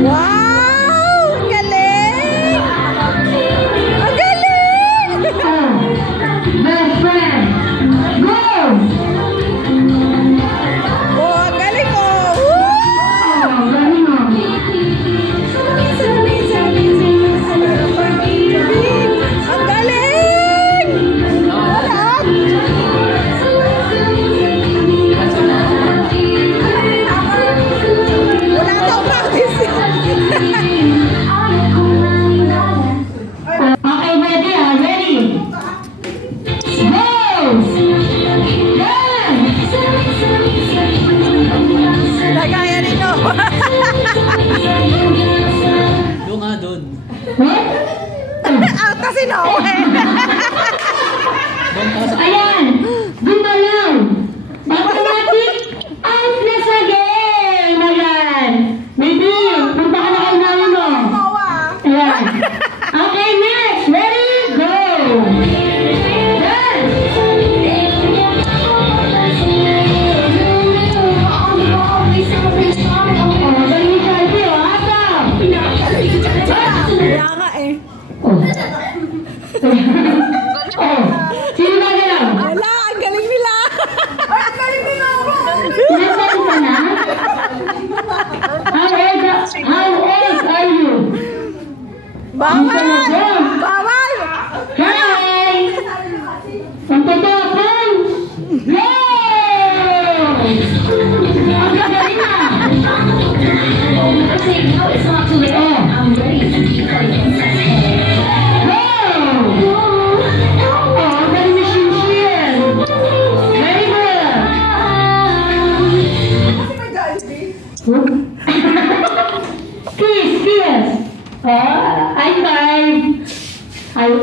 Wow! Ang galing! Ang galing! Best friend! Go! Oh, ang galing mo! Oh, galing mo! Ang galing! Wala daw practice. Okay, ready? Ready? Go! Nagaya nito. Doon nga, doon. What? Out kasi na ako eh. Doon ka sa... Ayan! Gumalaw! Automatic out na sa game! Ayan! Maybe, punta ka na kayo namin mo. Ayan. Okay, next! Ready? Go! Dance! Oh, galing siya ito. Awesome! Kaya nga eh. Oh. Oh, sino ba galaw? Wala, ang galing nila. Ang galing nila. Sinasabi ka na? How old are you? Bawal! Bawal! Hi! Ang totoo po! Go! Ang gagaling na! Kiss! Oh, I tried. I will